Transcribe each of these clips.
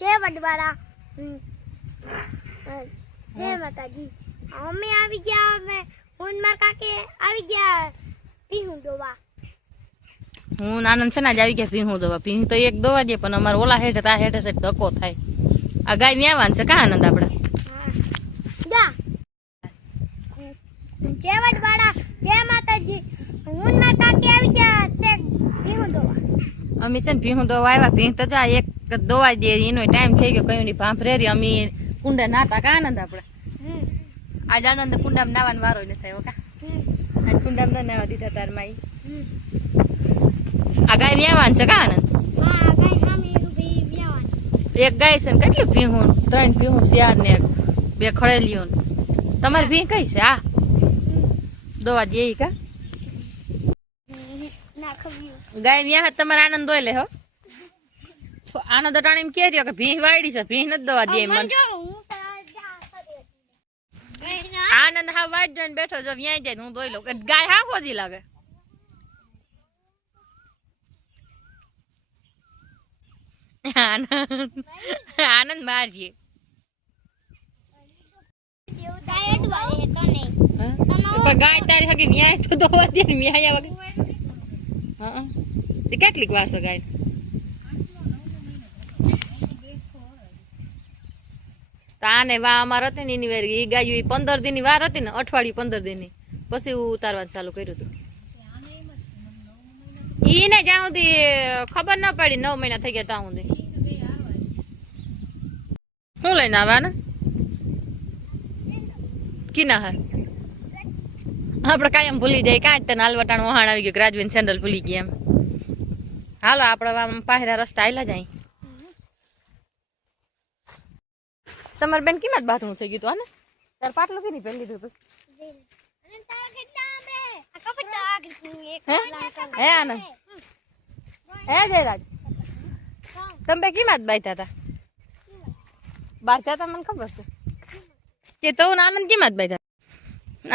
जय वडवाड़ा जय माता जी અમે આવી ગયા અમે ઉનમાર કાકે આવી ગયા પીહું દોવા હું આનંદ છે ને આજ આવી ગયા પીહું દોવા પીહું તો એક દોવા દે પણ અમાર ઓલા હેઠે તા હેઠે છે ધક્કો થાય આ ગાય ન્યાવાન છે કા આનંદ આપણે જા જય વડવાડા જય માતાજી ઉનમાર કાકે આવી ગયા છે પીહું દોવા અમે છે ને પીહું દોવા આવ્યા પીહ તો જા એક દોવા દે એનો ટાઈમ થઈ ગયો કયું ની ભાંભરેરી અમે કુંડા નાતા કા આનંદ આપણે आज आनंद कुंडाम नावान वारो न थयो का आज कुंडाम न नावा दीधा तार माई आ गाय व्यावान છે का आनंद हां गाय सामे उभी व्यावान एक गाय છે કેટલી પીહું ત્રણ પીહું ચાર ને બે ખળેલીઓ તમાર ભી કઈ છે આ દોવા દે કા ના ખવ્યું ગાય વ્યા તમાર આનંદ દોઈ લે હો આનંદ ટાણીમ કે રહ્યો કે ભી વાડી છે ભી ન દવા દે મન આનંદ હા વાટ જઈને બેઠો જો વ્યાય જાય હું દોઈ લઉં ગાય હા ખોજી લાગે આનંદ મારજી ગાય તારી હકી વ્યાય તો દોવા દે વ્યાય વગર હા તે કેટલીક વાર છે ગાય આને વા અમાર હતી ને એની વાર એ ગાયું 15 દિન ની વાર હતી ને અઠવાડિયું 15 દિન ની પછી ઉતારવાનું ચાલુ કર્યું હતું ઈને જ્યાં સુધી ખબર ન પડી 9 મહિના થઈ ગયા ત્યાં સુધી શું લઈને આવા ને કીના હે આપણે કાયમ ભૂલી જાય કાંઈ તને હાલવટાણું વહાણ આવી ગયું રાજવીન સેન્ડલ ભૂલી ગયા એમ હાલો આપણે આમ પાહેરા રસ્તા આયલા જાય તમાર બેન કિંમત બાથરૂમ થઈ ગયું તો આને તાર પાટલું કે ની પહેરી લીધું તું અને તાર કેટલા આમરે આ કપડા આગળ એક હે આનંદ હે જયરાજ તમે કિંમત બાયતા હતા મને ખબર છે કે તો આનંદ કિંમત બાયતા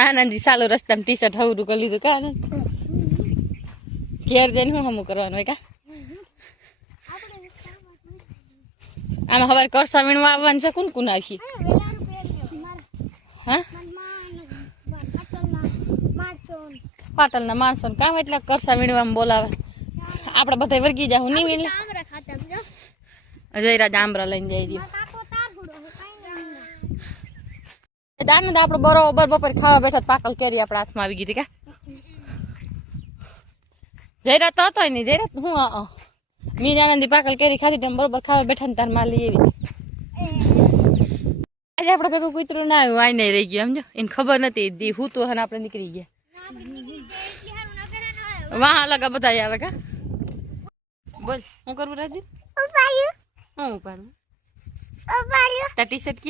આનંદ સાલો રસ્તામાં ટી શર્ટ હવરું કરી લીધું કા આનંદ ઘેર જઈને હું હમું કરવાનું હોય કા આમાં હવે કરસા વીણવા આવવાનું છે કોણ કોણ આવશે હા પાટણના માણસો ને કામ એટલે કરસા વીણવામાં બોલાવે આપણે બધા વર્ગી જાવ નહીં વીણ જયરાજ આંબરા લઈને જઈ દઉં આનંદ આપણે બરોબર બપોર ખાવા બેઠા પાકલ કેરી આપણા હાથમાં આવી ગઈ હતી કા જયરાજ તો હતો નહીં જયરાજ હું મી આનંદી પાકલ કેરી ખાધી તેમ બરોબર ખાવા બેઠા ને તાર માલી એવી આજે આપણે ભેગું કૂતરું ના આવ્યું આઈ નહીં રહી ગયું સમજો એને ખબર નથી દી હું તો આપણે નીકળી ગયા વાહ લગા બધા આવે કા બોલ હું કરું રાજુ હું ઉપાડું તાર ટી શર્ટ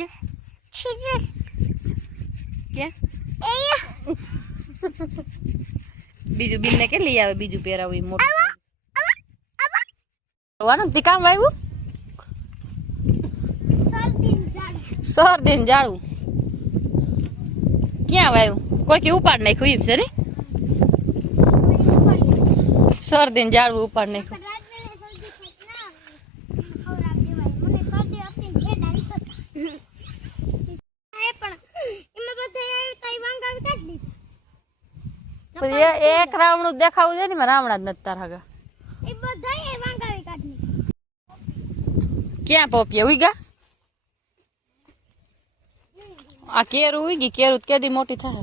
ક્યાં બીજું બિલ ને કેટલી આવે બીજું પહેરાવું એ મોટું આનંદ તી કામ આવ્યું સરદીન જાળું ક્યાં આવ્યું કોઈ કે ઉપાડ નાખ્યું એમ છે ને સરદીન જાળવું ઉપાડ નાખ્યું એક રાવણું દેખાવું છે ને રાવણા જ નથી તાર હગા ક્યાં પોપિયા ઉઈ ગયા આ કેરું ઉઈ ગઈ કેરું કેદી મોટી થાય